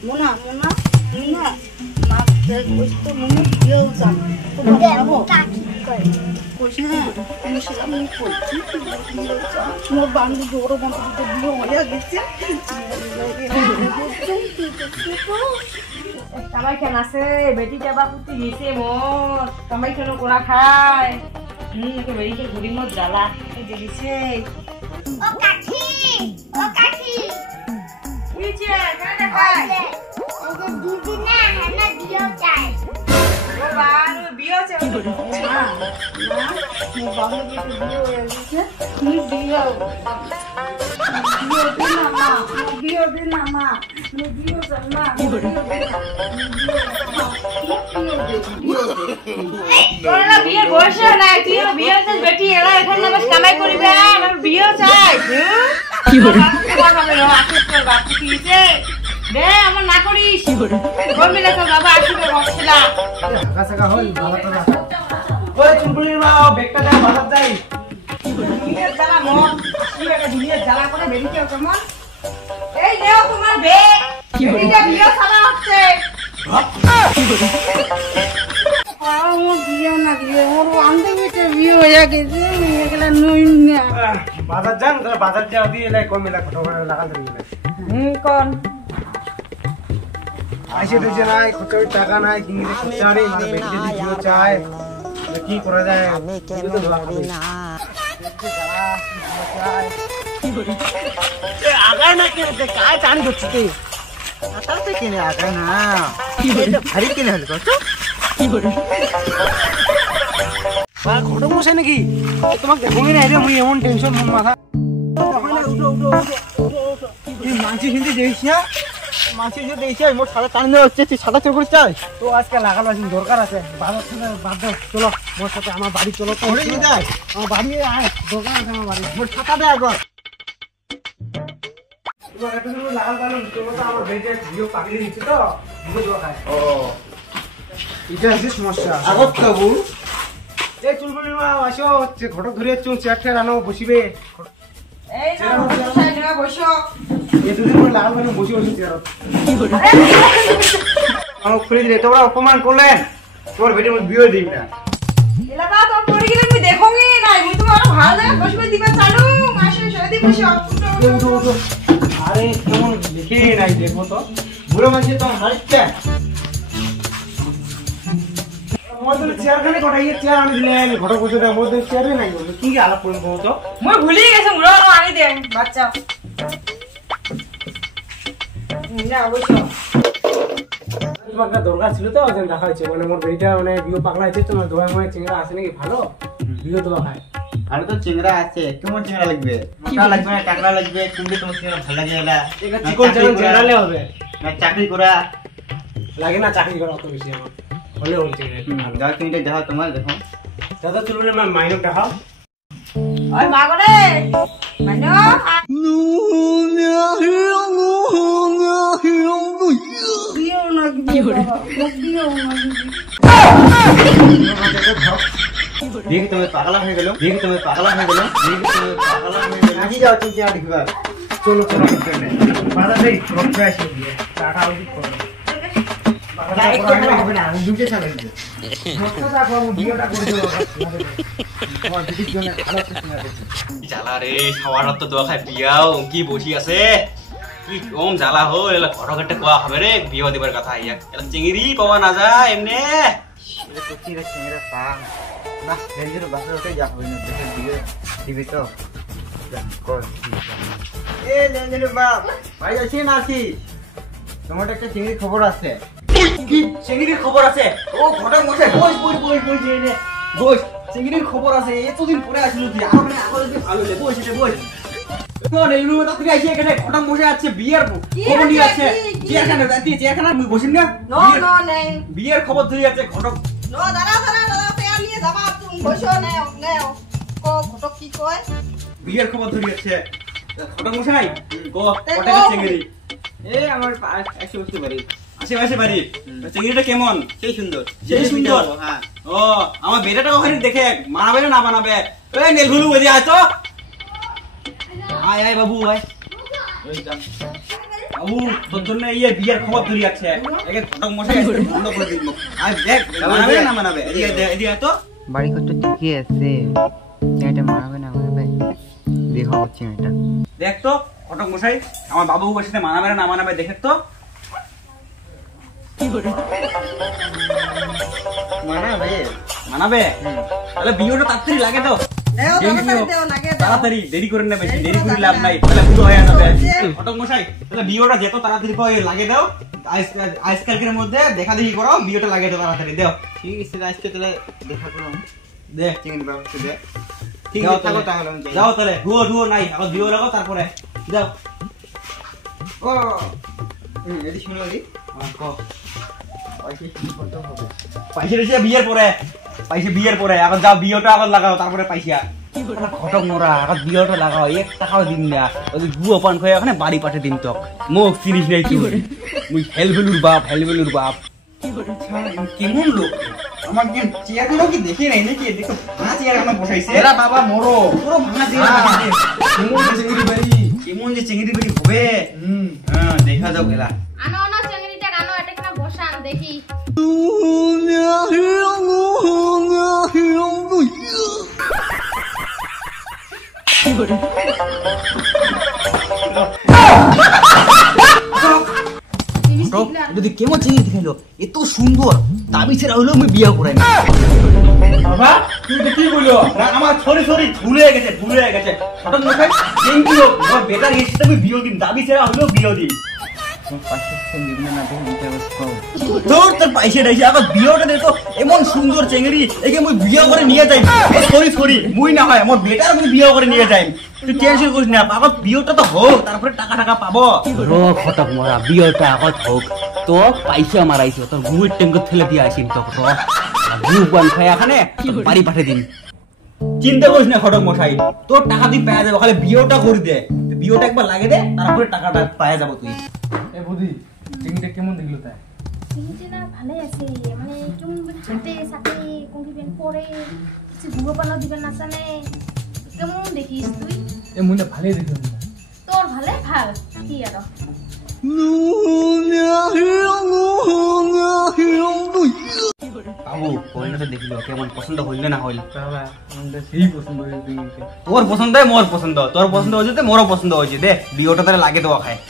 মোনা মোনা মোনা মা কইছ তো মোনা দিও যাম তোমার যাবো কাকি কই কইছ না আমি সেরকম কইছি মোর বান্ধবী বড় বান্ধবীতে বিয়ে হয়ে গেছে কামাই খান আছে বেটি যাবা পুতি গেছে মোর কামাই খানো কোনা খায় কে বেরিকে ঘুরি মোর জ্বালা যে দিছে ও কাকি ইছে কেন দেখায় ওকে দিদি না হানা দিও চাই ও বান বিয়ে আছে না মোর বান্ধবীতে বিয়ে হয়ে গেছে তুমি দিও বিয়ে দে না মা বিয়ে যাম না তোরা বিয়ে বয়স নাই তুই বিয়ে তো বেটি এলা এখানে বাস কামাই করিবে আমার বিয়ে চাই কি করে হবে না আকিস তোর বাপ কিছে দে আমার না করিস কোন মিলে তো বাবা আসিবে বসছিলা কাছাকা হল বাবা তো না ওই চুলবুলির মা বেকটা দে বাজার যাই দুনিয়ার জ্বালা মন কি একটা দুনিয়ার জ্বালা করে বেরিয়ে কেমন এই নেও তোমার বেগ এটা বিয়ে সাদা হচ্ছে আমার বিয়ে না দিয়ে ওর বান্ধবীতে বিয়ে হয়ে গেছে এগুলা নই না বাজার যান তাহলে বাজার যাও দিয়ে এলাই কম মেলা ফটো লাগা দিবে কোন আইসে দিছে নাই খরচ টাকা নাই কিনে খরচারে মানে বেটি যদি দিও চায় তাহলে কি করা যায় আমি কেন ভাবি না আগায় না কেন काय টানি করছিস আতাতে কেনে আগায় না এটা ভারী কেনে হল কত কি করে বা ঘটক মশাই নাকি তোমাকে দেখোই না রে মুই এমন টেনশন মন মাথা তুই মানছি হিন্দি দেখিস না মানছি যে দেখিস মোর সাদা টানি দেওয়া হচ্ছে তুই সাদা চোখ চাই তো আজকে লাগালো আছে দরকার আছে বাজার থেকে বাদ দাও চলো মোর সাথে আমার বাড়ি চলো তো হয়ে যায় আমার বাড়ি আয় দোকান আছে আমার বাড়ি মোর ছাতা দে একবার তোমার এত সুন্দর লাগাল পালন চলো তো আমার বেজে ভিডিও পাগলি দিচ্ছে তো ভিডিও দেওয়া খায় ও এটা হচ্ছে সমস্যা আগত কাবু এই চুলবুলির মা আসো হচ্ছে ঘটক ধরে চুল চেয়ারটা রানো বসিবে এই না বসাই না বসো এই দুদিন পরে লাগাল পালন বসে বসে চেয়ারত কি করে আমার খুলে দিলে তোমরা অপমান করলেন তোমার বেটির মধ্যে বিয়ে দিই না এলাকা তো পড়ে গেলে আমি দেখোনি নাই মুই তোমার ভালো জায়গা বসবে দিবা চালু মাসে সরে দি বসো উঠো উঠো আরে কেমন লিখে নাই দেখো তো বুড়ো মানুষ তো হারিচ্ছে মোদের চেয়ারখানে কোটাই চেয়ার আমি দিলে আমি ঘটক বসে দেব মোদের চেয়ারে নাই বল কি আলাপ করব তো মই ভুলি গেছে মুড়ো আনি দে বাচ্চা না বসো তোমার একটা দরকার ছিল তো ওজন দেখা হয়েছে মানে মোর বেটিটা মানে বিয়ে পাগলা আছে তোমার দোয়া ময় চিংড়া আছে নাকি ভালো বিয়ে দোয়া খায় আরে তো চিংড়া আছে কেমন চিংড়া লাগবে মোটা লাগবে না টাকলা লাগবে কোনটা তোমার চিংড়া ভালো লাগে এলা এটা চিকন চিকন চিংড়ালে হবে না চাকরি করা লাগে না চাকরি করা অত বেশি আমার হলে হল চিংড়া যাও তুমি এটা যাও তোমার দেখো দাদা চলবে না মাইনক দেখাও ওই মাগরে মানো বিয়ে না কি করে বিয়ে না দেখি তুমি পাগলা হয়ে গেল দেখি তুমি পাগলা হয়ে গেল দেখি তুমি পাগলা হয়ে গেল আজি যাও তুমি চিংড়া দেখবা চলো চলো বাধা দেই রক্ত আসে দিয়ে টাকা উদিক করো লাইক করতে হবে না আমি দুটো ছাড়া দিই রক্ত দেখো আমি ভিডিওটা করে দেব আমার দিদির জন্য ভালো চিংড়া দেখি জ্বালা রে খাওয়ার তো দোয়া খাই বিয়াও কি বসি আছে কি কম জ্বালা হল এলা ঘটক একটা কোয়া হবে রে বিয়া দিবার কথা ইয়া এলা চিংড়ি পাওয়া না যায় এমনে এটা তো চিংড়া পাম না রেঞ্জের বাসা উঠে যা হবে না দেখে দিয়ে দিবি তো কর এ রেঞ্জের বাপ ভাই আছি না আছি তোমার একটা চিংড়ির খবর আছে কি চিংড়ির খবর আছে ও ঘটক মশাই বস বস বস বস রে বস চিংড়ির খবর আছে এতদিন পরে আসলো তুই আর মানে আগলে যে ভালো লাগে বস এটা বস তো রেলু তো তুই আইছে এখানে ঘটক মশাই আছে বিয়ের খবর নিয়ে আছে যেখানে যাতি যেখানে মুই বসিন না নো নো নেই বিয়ের খবর ধরে আছে ঘটক নো দাঁড়া পেয়া নিয়ে যাবা তুমি বসো নেও নেও কো ঘটক কি কয় বিয়ের খবর ধরে আছে ঘটক মশাই কো তে কটা কো। চিংড়ি এই আমার একশো বসতে পারি আশেপাশে বাড়ি চিংড়িটা কেমন সেই সুন্দর সেই সুন্দর হ্যাঁ ও আমার বেটাটা ওখানে দেখে মানাবে না বানাবে এই নেলগুলো ওই আয় তো আয় আয় বাবু আয় ওই যান বাবু তোর জন্য এই বিয়ের খবর ধরি আছে একে ঘটক মশাই একটু বন্ধ করে দিন আর দেখ মানাবে না মানাবে এদিকে তো বাড়ি ঘর তো ঠিকই আছে এটা মানাবে না মানাবে দেখা হচ্ছে এটা দেখ তো ঘটক মশাই আমার বাবু সাথে মানাবে না মানাবে দেখে তো মানাবে মানাবে তাহলে বিয়েটা তাড়াতাড়ি লাগে তো তাড়াতাড়ি দেরি করে না বেশি দেরি করে লাভ নাই তাহলে পুরো হয়ে যাবে ঘটক মশাই তাহলে বিয়েটা যত তাড়াতাড়ি লাগে দাও আজকালকের মধ্যে দেখা দেখি করো বিয়েটা লাগে দাও তাড়াতাড়ি দাও ঠিক আছে আজকে তাহলে দেখা করো দেখ চিকেন বাবু দে ঠিক আছে থাকো তাহলে যাও তাহলে ধুয়ো নাই আবার বিয়ে লাগো তারপরে যাও ও এদি শুনো দি পয়সা বিয়ের পরে এখন যাও বিয়েটা আবার লাগাও তারপরে পয়সা ঘটক মোরা এখন বিয়েটা লাগাও 1 টাকাও দিন না ওই গুয়ো পান খাই ওখানে বাড়ি পাঠে দিন তক মুখ চিনিস নাই তুই মুই হেলবেলুর বাপ কেমন লোক আমার কি চেয়ারগুলো কি দেখে নাই নাকি দেখো ভাঙা চেয়ার আমরা বসাইছে এরা বাবা মোরো পুরো ভাঙা চেয়ার কেমন যে চিংড়ি বাড়ি হবে হ্যাঁ দেখা যাও গেলা আনো আনো চিংড়িটা আনো এটা কেন বসান দেখি যদি কেমন চিংড়ি দেখাইলো এত সুন্দর দাবি ছেড়া হইলো আমি বিয়ে করাই বাবা তুই এটা কি বললো আমার সরি ভুলে গেছে ঘটক মশাই চিংড়ি হোক আমার বেটার এসে আমি বিয়ে দিন দাবি ছেড়া হইলো বিয়ে দিন তোর পয়সা দিয়েছি আবার বিয়েটা দেখো এমন সুন্দর চেঙ্গড়ি একে মুই বিয়ে করে নিয়ে যাই সরি মুই না হয় আমার বেটার মুই বিয়ে করে নিয়ে যাই তুই টেনশন করিস না আবার বিয়েটা তো হোক তারপরে টাকা পাবো খতক মরা বিয়েটা আগত হোক তো পয়সা মারাইছো তোর ঘুমের টেঙ্গুর ঠেলে দিয়ে আসিন তো ঘুম পান খাই এখানে বাড়ি পাঠিয়ে দিন চিন্তা করিস না ঘটক মশাই তোর টাকা দিয়ে পাওয়া যাবে খালি বিয়েটা করে দে বিয়েটা একবার লাগে দে তারপরে টাকাটা পাওয়া যাবো তুই চিকেনটা কেমন দেখলো তাই চিংড়িটা ভালোই আছে মানে কেমন হাতে সাথে কঙ্কিবেন পরে কিছু গুঁড়ো পালা দিবেন না জানে কেমন দেখিস তুই এ মনে ভালোই দেখলো তোর ভালে ভাল কি আর বাবু হইল তো দেখিল কেমন পছন্দ হইল না হইল সেই পছন্দ হয়েছে তোর পছন্দ হয় মোর পছন্দ তোর পছন্দ হয়েছে মোরও পছন্দ হয়েছে দে বিয়েটা তাহলে লাগে দেওয়া খায়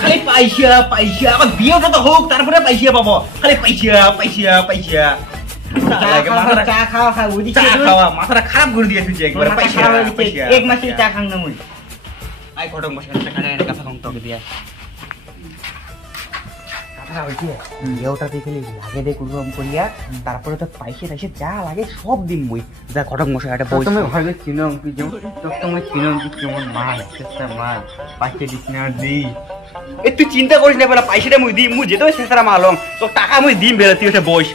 খালি পয়সা আবার বিয়েটা তো হোক তারপরে পয়সা পাবো খালি পয়সা চা খাওয়া খাই ওই চা খাওয়া মাথাটা খারাপ করে দিয়েছে যে একবার পয়সা এক মাসে চা খাং না মুই আই ঘটক মশাই কথা কম তোকে দিয়া বিয়েটা দেখে লাগে দে কুরবাম করিয়া তারপরে তো পয়সা টাইসা যা লাগে সব দিন মুই যা ঘটক মশাই একটা বই তুমি ভাবে চিনো কি যেমন তুমি চিনো কি কেমন মাল চেষ্টা মাল পয়সা দিস না দিই এ তুই চিন্তা করিস না বলে পয়সাটা মুই দিই মুই যেতে শেষরা মালম তো টাকা মুই দিম বেলা তুই ওটা বস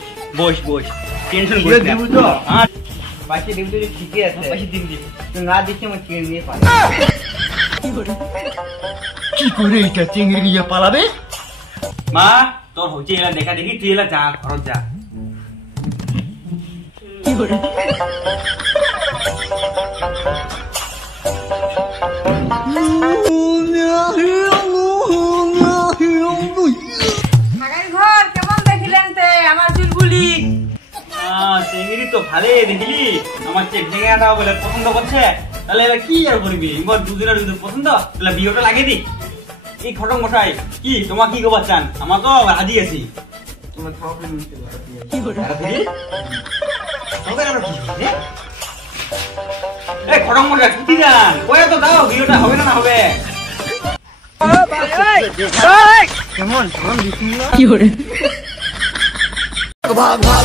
টেনশন করিস না দিব তো হ্যাঁ পয়সা দিব তো ঠিকই আছে পয়সা দিম দি তুই না দিছি আমি কিনে নিয়ে পাই কি করে এটা চিংড়ি নিয়ে পালাবে মা তোর হচ্ছে এলা দেখা দেখি তুই এলা যা খরচ যা ঘর কেমন দেখিলেন তে আমার চুলগুলি চিংড়ি তো ভালোই দেখিলি আমার চেক ঢেঙাটাও বলে পছন্দ করছে তাহলে এবার কি আর করবি এবার দুজনের যদি পছন্দ তাহলে বিয়েটা লাগিয়ে দি এই ঘটক মশাই কি তোমার কি খবর চান আমার তো রাজি আছি তোমার প্রবলেম হচ্ছে ঘটক মশাই ছুটি যান কয়ে তো দাও বিয়েটা হবে না হবে কেমন কেমন দিছি ভাগ ভাগ